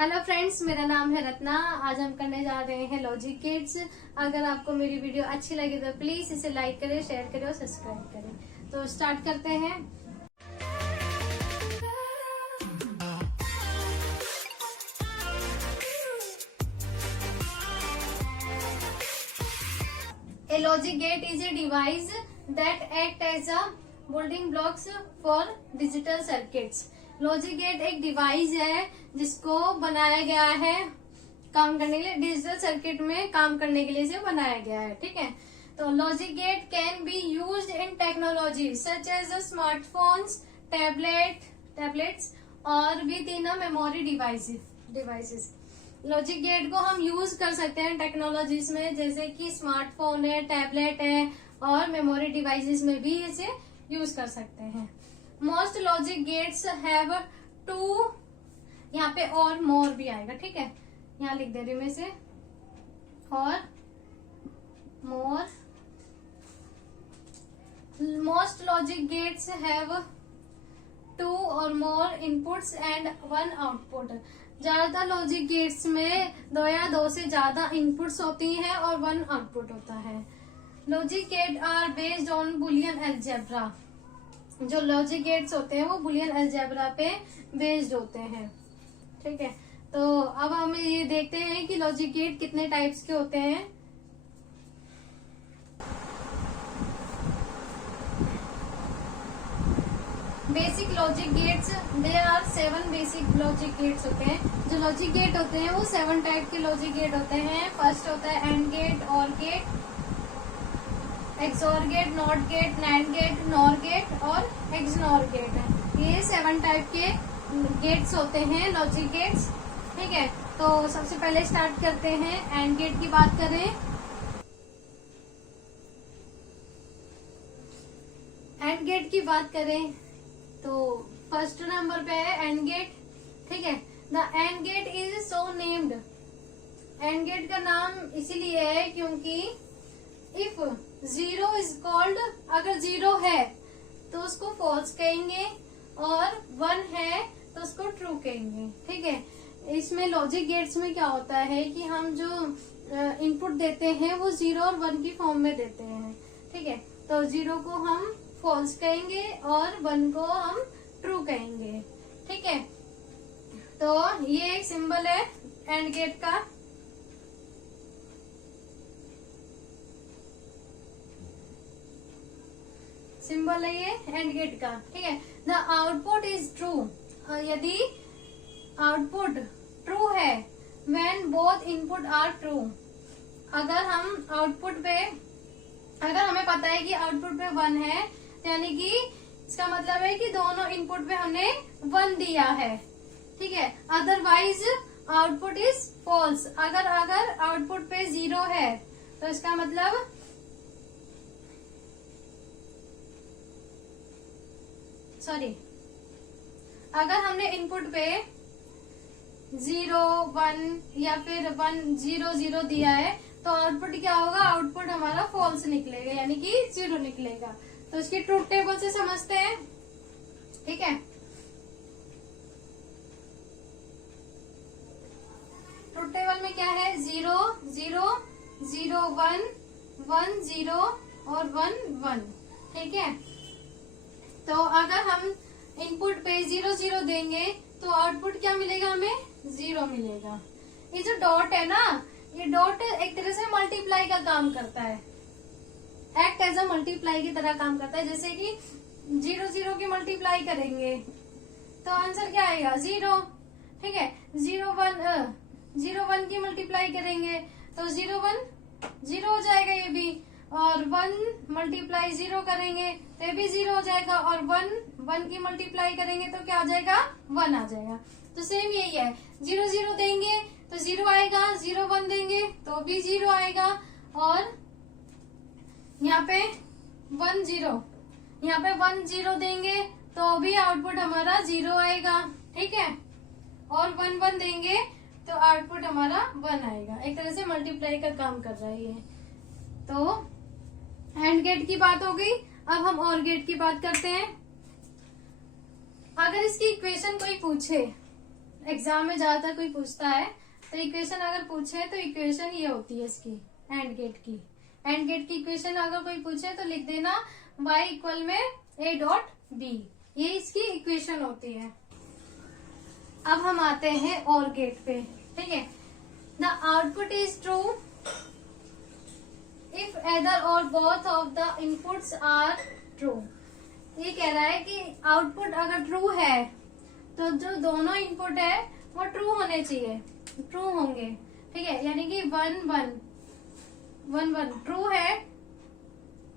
Hello friends, मेरा नाम है रत्ना। आज हम करने जा रहे हैं लॉजिक गेट्स। अगर आपको मेरी वीडियो अच्छी लगे तो प्लीज इसे लाइक करें, शेयर करें और सब्सक्राइब करें। तो स्टार्ट करते हैं। A logic gate is a device that act as a building blocks for digital circuits। Logic gate एक डिवाइस है जिसको बनाया गया है काम करने के लिए, डिजिटल सर्किट में काम करने के लिए इसे बनाया गया है। ठीक है, तो logic gate can be used in technology such as smartphones, tablets or within a memory devices. Logic gate को हम यूज कर सकते हैं टेक्नोलॉजीज में, जैसे कि स्मार्टफोन है, टैबलेट है और मेमोरी डिवाइसेस में भी इसे यूज कर सकते हैं। Most logic gates have two, यहाँ पे और मोर भी आएगा। ठीक है, यहाँ लिख दे रही हूँ मैं इसे, और मोर। मोस्ट लॉजिक गेट्स हैव 2 और मोर इनपुट्स एंड 1 आउटपुट। ज्यादातर लॉजिक गेट्स में 2 या 2 से ज्यादा इनपुट्स होती हैं और 1 आउटपुट होता है। Logic gate are based on Boolean algebra. जो लॉजिक गेट्स होते हैं वो बुलियन अलजेब्रा पे बेस्ड होते हैं। ठीक है, तो अब हम ये देखते हैं कि लॉजिक गेट कितने टाइप्स के होते हैं। Basic logic gates, there are 7 basic logic gates होते हैं। जो लॉजिक गेट होते हैं वो 7 टाइप के लॉजिक गेट होते हैं। फर्स्ट होता है AND gate, OR gate, XOR gate, NOT gate, NAND gate, NOR gate और एक्सनॉर गेट है। ये 7 टाइप के गेट्स होते हैं लॉजिक गेट्स। ठीक है, तो सबसे पहले स्टार्ट करते हैं एंड गेट की बात करें। एंड गेट की बात करें तो फर्स्ट नंबर पे है एंड गेट। ठीक है, the AND gate is so named. AND gate का नाम इसीलिए है क्योंकि इफ 0 इज कॉल्ड, अगर 0 है तो उसको फॉल्स कहेंगे और 1 है तो उसको ट्रू कहेंगे। ठीक है, इसमें लॉजिक गेट्स में क्या होता है कि हम जो इनपुट देते हैं वो 0 और 1 की फॉर्म में देते हैं। ठीक है, तो 0 को हम फॉल्स कहेंगे और 1 को हम ट्रू कहेंगे। ठीक है, तो ये एक सिंबल है एंड गेट का। सिंबल है ये एंड गेट का। ठीक है, द आउटपुट इज ट्रू। यदि आउटपुट ट्रू है when both input are true. अगर हम आउटपुट पे, अगर हमें पता है कि आउटपुट पे 1 है, यानी कि इसका मतलब है कि दोनों इनपुट पे हमने 1 दिया है। ठीक है, अदरवाइज आउटपुट इज फॉल्स। अगर आउटपुट पे 0 है तो इसका मतलब अगर हमने इनपुट पे 0, 1 या फिर 1, 0, 0 दिया है तो आउटपुट क्या होगा? आउटपुट हमारा फॉल्स निकलेगा, यानी कि 0 निकलेगा। तो इसकी ट्रूथ टेबल से समझते हैं। ठीक है, ट्रूथ टेबल में क्या है? 0, 0, 0, 1, 1, 0 और 1, 1। ठीक है, तो अगर हम इनपुट पे 0, 0 देंगे तो आउटपुट क्या मिलेगा? हमें 0 मिलेगा। ये जो डॉट है ना, ये डॉट एक तरह से मल्टीप्लाई का काम करता है, एक्ट एज अ मल्टीप्लाई की तरह काम करता है। जैसे कि 0, 0 की मल्टीप्लाई करेंगे तो आंसर क्या आएगा? 0। ठीक है, 0, 1 की मल्टीप्लाई करेंगे तो 0, 1 0 हो जाएगा ये भी, और 1 मल्टीप्लाई 0 करेंगे तो ये भी 0 हो जाएगा, और 1 की मल्टीप्लाई करेंगे तो क्या आ जाएगा? 1 आ जाएगा। तो सेम यही है, 0, 0 देंगे तो 0 आएगा, 0, 1 देंगे तो भी 0 आएगा, और यहाँ पे 1, 0, यहाँ पे 1, 0 देंगे तो भी आउटपुट हमारा 0 आएगा। ठीक है, और 1, 1 देंगे तो आउटपुट हमारा 1 आएगा। एक तरह से मल्टीप्लाई का काम कर रहा है ये। तो एंड गेट की बात हो गई, अब हम और गेट की बात करते हैं। अगर इसकी इक्वेशन कोई पूछे एग्जाम में ज्यादातर कोई पूछता है, तो इक्वेशन अगर पूछे तो इक्वेशन ये होती है इसकी, एंड गेट की। एंड गेट की इक्वेशन अगर कोई पूछे तो लिख देना y इक्वल में a डॉट b, ये इसकी इक्वेशन होती है। अब हम आते हैं और गेट पे, ठीक है। The output is true if either or both of the inputs are true. ये कह रहा है कि आउटपुट अगर ट्रू है तो जो दोनों इनपुट है वो ट्रू होने चाहिए, ट्रू होंगे, ठीक है। यानी कि 1 1 1 1 ट्रू है,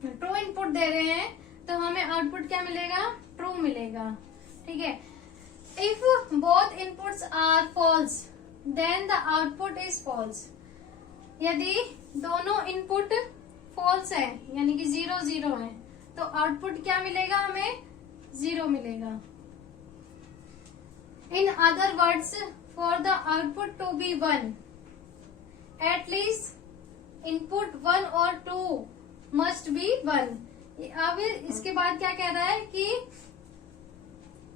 ट्रू इनपुट दे रहे हैं तो हमें आउटपुट क्या मिलेगा, ट्रू मिलेगा, ठीक है। If both inputs are false then the output is false. यदि दोनों इनपुट फॉल्स है यानी कि 0 0 है तो आउटपुट क्या मिलेगा, हमें 0 मिलेगा। In other words for the output to be 1 at least input 1 और 2 मस्ट बी 1। अब इसके बाद क्या कह रहा है कि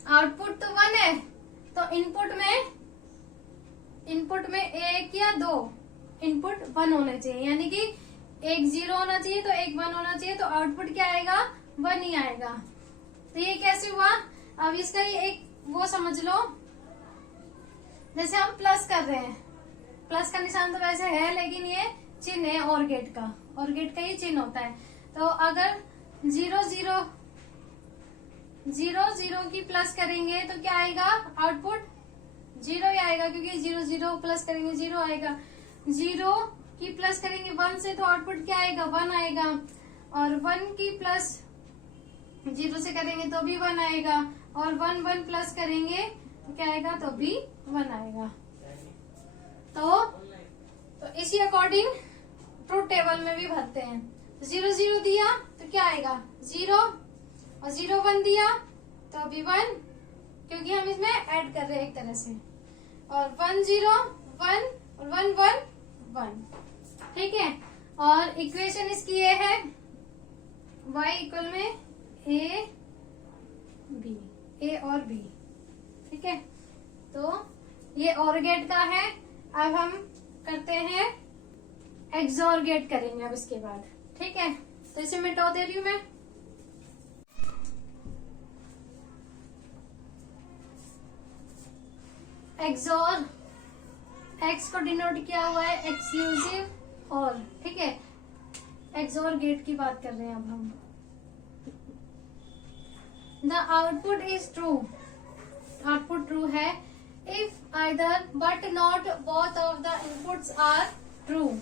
आउटपुट तो 1 है तो इनपुट में 1 या 2 इनपुट 1 होने चाहिए, यानी कि एक 0 होना चाहिए तो एक 1 होना चाहिए, तो आउटपुट क्या आएगा, 1 ही आएगा। तो ये कैसे हुआ, अब इसका ये एक वो समझ लो, जैसे हम प्लस कर रहे हैं, प्लस का निशान तो वैसे है लेकिन ये चिन्ह है और गेट का, और गेट का ये चिन्ह होता है। तो अगर 0 0 0 0 की प्लस करेंगे तो क्या आएगा, आउटपुट 0 ही आएगा, क्योंकि 0 0 प्लस करेंगे 0 आएगा। 0 की प्लस करेंगे 1 से तो आउटपुट क्या आएगा, 1 आएगा। और 1 की प्लस 0 से करेंगे तो भी 1 आएगा, और 1 1 प्लस करेंगे तो क्या आएगा, तो भी 1 आएगा। तो इसी अकॉर्डिंग ट्रूथ टेबल में भी भरते हैं। 0 0 दिया तो क्या आएगा, 0, और 0 1 दिया तो अभी 1, क्योंकि हम इसमें ऐड कर रहे हैं एक तरह से। और 1 0 1 और 1 1 1, ठीक है। और इक्वेशन इसकी ये है y इक्वल में a और b, ठीक है। तो ये और गेट का है। अब हम करते हैं एक्सोर गेट करेंगे अब इसके बाद, ठीक है। तो इसे मिटा दे रही हूं मैं। एक्सोर, एक्स को डिनोट किया हुआ है एक्सक्लूसिव और, ठीक है। एक्सोर गेट की बात कर रहे हैं अब हम। The output is true, output true है if either but not both of the inputs are true.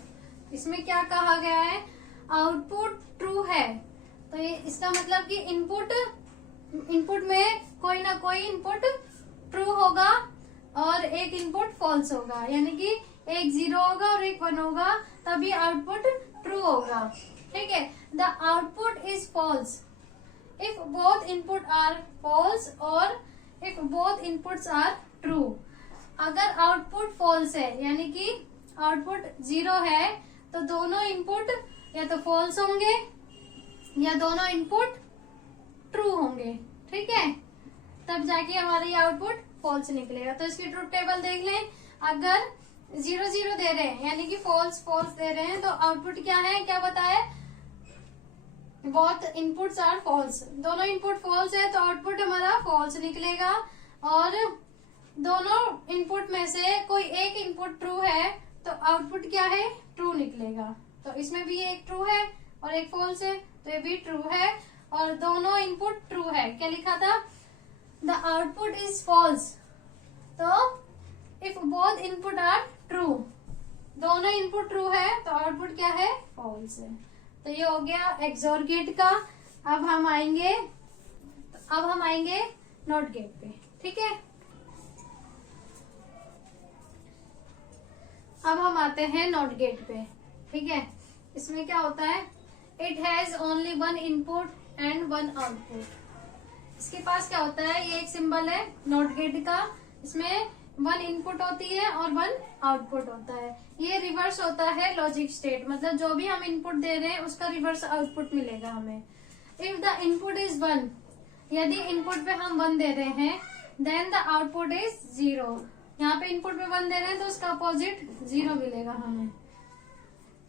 इसमें क्या कहा गया है, आउटपुट ट्रू है तो ये इसका मतलब कि इनपुट में कोई ना कोई इनपुट ट्रू होगा और एक इनपुट फॉल्स होगा, यानी कि एक 0 होगा और एक 1 होगा, तभी आउटपुट ट्रू होगा, ठीक है। The output is false if both input are false और if both inputs are true. अगर आउटपुट फॉल्स है यानी कि आउटपुट 0 है तो दोनों इनपुट या तो फॉल्स होंगे या दोनों इनपुट ट्रू होंगे, ठीक है। तब जाके हमारा ये आउटपुट फॉल्स निकलेगा। तो इसकी ट्रूथ टेबल देख लें। अगर 0 0 दे रहे हैं यानी कि फॉल्स फॉल्स दे रहे हैं तो आउटपुट क्या है, क्या बताया, बोथ इनपुट्स आर फॉल्स। दोनों इनपुट फॉल्स है तो आउटपुट हमारा फॉल्स निकलेगा, और दोनों इनपुट में से कोई एक इनपुट ट्रू है तो आउटपुट क्या है, ट्रू निकलेगा। तो इसमें भी एक ट्रू है और एक फॉल्स है तो ये भी ट्रू है, और दोनों इनपुट ट्रू है। क्या लिखा था, द आउटपुट इज फॉल्स। तो if both input are true, दोनों इनपुट ट्रू है तो आउटपुट क्या है, फॉल्स है। तो ये हो गया एक्सोर गेट का। अब हम आएंगे नॉट गेट पे, ठीक है। अब हम आते हैं नॉट गेट पे, ठीक है। इसमें क्या होता है, it has only 1 input and 1 output. इसके पास क्या होता है, ये एक सिंबल है नॉट गेट का, इसमें 1 इनपुट होती है और 1 आउटपुट होता है। ये रिवर्स होता है लॉजिक स्टेट, मतलब जो भी हम इनपुट दे रहे हैं उसका रिवर्स आउटपुट मिलेगा हमें। इफ द इनपुट इज 1, यदि इनपुट पे हम 1 दे रहे हैं, देन द आउटपुट इज 0, यहाँ पे इनपुट में 1 दे रहे हैं तो उसका अपोजिट 0 मिलेगा हमें।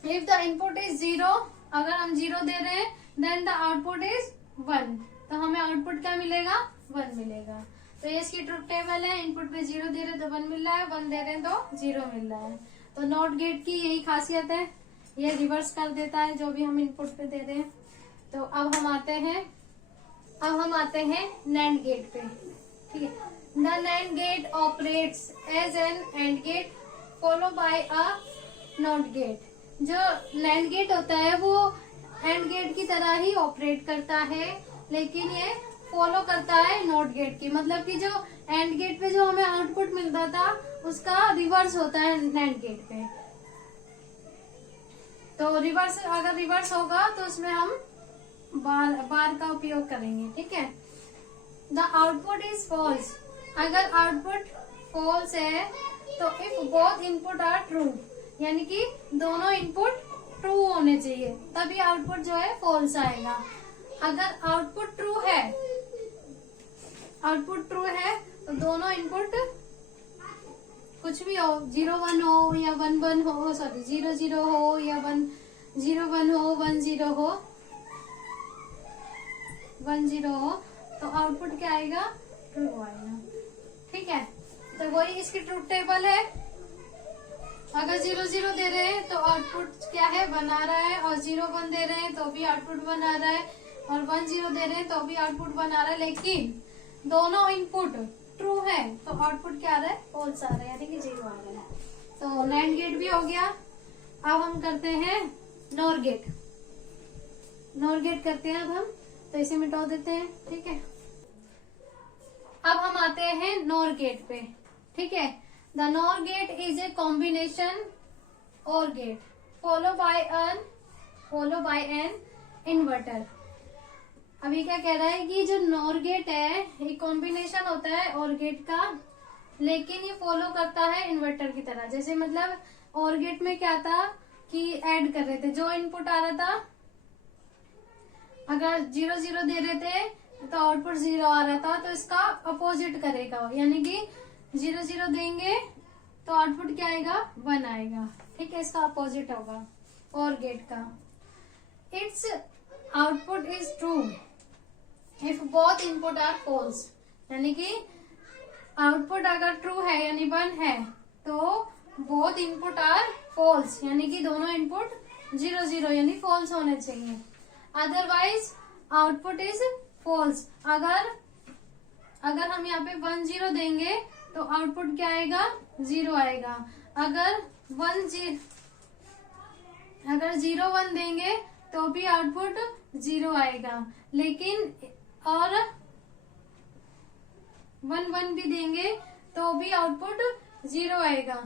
इफ द इनपुट इज 0, अगर हम 0 दे रहे हैं देन द आउटपुट इज 1, तो हमें आउटपुट क्या मिलेगा, 1 मिलेगा। तो ये इसकी ट्रुथ टेबल है। इनपुट पे 0 दे रहे हैं तो 1 मिल रहा है, 1 दे रहे हैं तो 0 मिल रहा है। तो नॉट गेट की यही खासियत है, ये रिवर्स कर देता है जो भी हम इनपुट पे दे रहे हैं। तो अब हम आते हैं नैंड गेट पे। ठीक है, the NAND gate operates as an AND gate follow by a NOT gate. जो नैंड गेट होता है वो एंड गेट की तरह ही ऑपरेट करता है, लेकिन ये फॉलो करता है नॉट गेट की। मतलब कि जो एंड गेट पे जो हमें आउटपुट मिलता था उसका रिवर्स होता है नैंड गेट पे। तो रिवर्स, अगर रिवर्स होगा तो उसमें हम बार का उपयोग करेंगे। ठीक है, द आउटपुट इज फॉल्स। अगर आउटपुट फॉल्स है तो if both input are true, यानी कि दोनों इनपुट ट्रू होने चाहिए तभी आउटपुट जो है फॉल्स आएगा। अगर आउटपुट ट्रू है तो दोनों इनपुट कुछ भी हो, 0 1 हो या 1 1 हो, सॉरी 0 0 हो या 1 0 1 हो, 1 0 हो, 1 0 हो, तो आउटपुट क्या आएगा, ट्रू आएगा। ठीक है, तो वही इसकी ट्रुथ टेबल है। अगर 0 0 दे रहे हैं तो आउटपुट क्या है, 1 आ रहा है, और 0 1 दे रहे हैं तो भी आउटपुट 1 आ रहा है, और 1 0 दे रहे हैं तो भी आउटपुट 1 आ रहा है। लेकिन दोनों इनपुट ट्रू है तो आउटपुट क्या आ रहा है, फॉल्स आ रहा है, यानी कि 0 आ रहा है। तो नैंड गेट भी हो गया। अब हम करते हैं नॉर गेट। नॉर गेट करते हैं अब हम, तो इसे मिटा देते हैं। ठीक है, अब हम आते हैं नॉर गेट पे। ठीक है, the NOR gate is a combination OR gate follow by an inverter. अभी क्या कह रहा है कि जो नॉर गेट है ये कॉम्बिनेशन होता है और गेट का, लेकिन ये फॉलो करता है इन्वर्टर की तरह। जैसे मतलब और गेट में क्या था कि ऐड कर रहे थे, जो इनपुट आ रहा था अगर 0 0 दे रहे थे तो आउटपुट 0 आ रहा था, तो इसका अपोजिट करेगा, यानी कि 0 0 देंगे तो आउटपुट क्या आएगा, 1 आएगा। ठीक है, इसका अपोजिट होगा और गेट का। Its output is true if both input are false, यानी कि आउटपुट अगर ट्रू है यानी 1 है तो बोथ इनपुट आर फॉल्स, यानी कि दोनों इनपुट 0 0 यानी फॉल्स होने चाहिए। Otherwise output is false. अगर हम यहाँ पे 1 0 देंगे तो आउटपुट क्या आएगा, 0 आएगा। अगर 0 1 देंगे तो भी आउटपुट 0 आएगा, लेकिन और 1 1 भी देंगे तो भी आउटपुट 0 आएगा।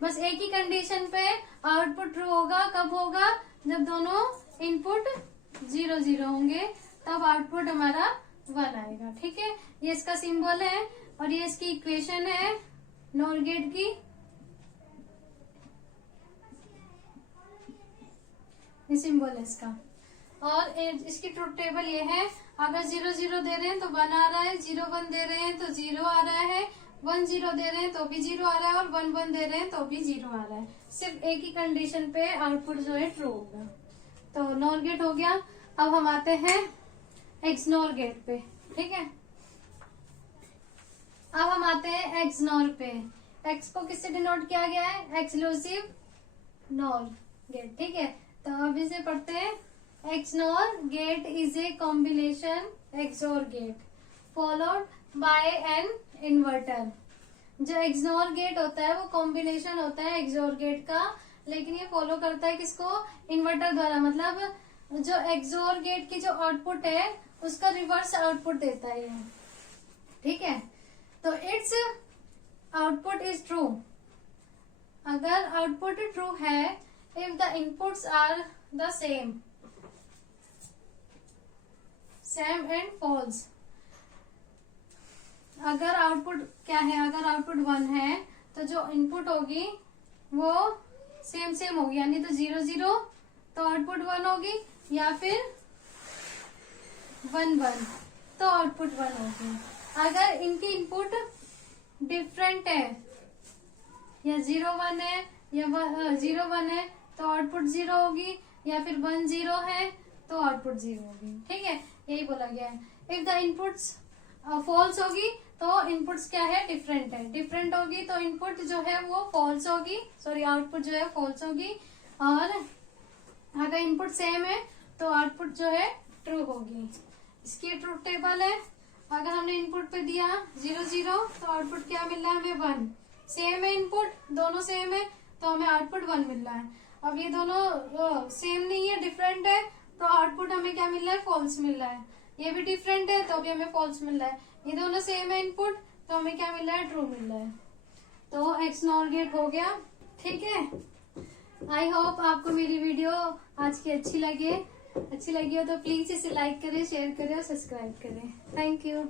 बस एक ही कंडीशन पे आउटपुट ट्रू होगा, कब होगा, जब दोनों इनपुट 0 0 होंगे, तब आउटपुट हमारा 1 आएगा। ठीक है, ये इसका सिंबल है और ये इसकी इक्वेशन है नॉर गेट की। ये सिंबल है इसका, और इसकी ट्रुथ टेबल ये है। अगर 0 0 दे रहे हैं तो 1 आ रहा है, 0 1 दे रहे हैं तो 0 आ रहा है, 1 0 दे रहे हैं तो भी 0 आ रहा है, और 1 1 दे रहे हैं तो भी 0 आ रहा है। सिर्फ एक ही कंडीशन पे आउटपुट जो है ट्रू होगा। तो नॉर गेट हो गया। अब हम आते हैं एक्सनॉर गेट पे। ठीक है, अब हम आते हैं एक्सनॉर पे। एक्स को किससे डिनोट किया गया है, एक्सक्लूसिव नॉर गेट। ठीक है, तो अब इसे पढ़ते हैं। XNOR gate is a combination XOR gate followed by an inverter. जो एक्सनॉर गेट होता है वो कॉम्बिनेशन होता है एक्सोर गेट का, लेकिन ये फॉलो करता है किसको, इन्वर्टर द्वारा। मतलब जो एक्सोर गेट की जो आउटपुट है उसका रिवर्स आउटपुट देता है ये। ठीक है, तो इट्स आउटपुट इज ट्रू। अगर आउटपुट ट्रू है if the inputs are the same and false. अगर आउटपुट क्या है, अगर आउटपुट 1 है तो जो इनपुट होगी वो सेम होगी, यानी तो 0 0 तो आउटपुट 1 होगी, या फिर 1 1 तो आउटपुट 1 होगी। अगर इनकी इनपुट डिफरेंट है या 0 1 है या 0 1 है तो आउटपुट 0 होगी, या फिर 1 0 है तो आउटपुट 0 होगी। ठीक है, यही बोला गया है। इफ द इनपुट्स फॉल्स होगी तो इनपुट्स क्या है, डिफरेंट है। डिफरेंट होगी तो इनपुट जो है वो फॉल्स होगी, सॉरी आउटपुट जो है फॉल्स होगी। और अगर इनपुट सेम है तो आउटपुट जो है ट्रू होगी। इसकी ट्रूथ टेबल है, अगर हमने इनपुट पे दिया 0 0 तो आउटपुट क्या मिल रहा है हमें 1। सेम है इनपुट, दोनों सेम है तो हमें आउटपुट 1 मिल रहा है। अब ये दोनों सेम नहीं है, डिफरेंट है तो आउटपुट हमें क्या मिल रहा है, फॉल्स मिल रहा है। ये भी डिफरेंट है तो भी हमें फॉल्स मिल रहा है। ये दोनों सेम है इनपुट तो हमें क्या मिल रहा है, ट्रू मिल रहा है। तो एक्स नॉर गेट हो गया। ठीक है, आई होप आपको मेरी वीडियो आज की अच्छी लगी हो तो प्लीज इसे लाइक करें, शेयर करें और सब्सक्राइब करें। Thank you.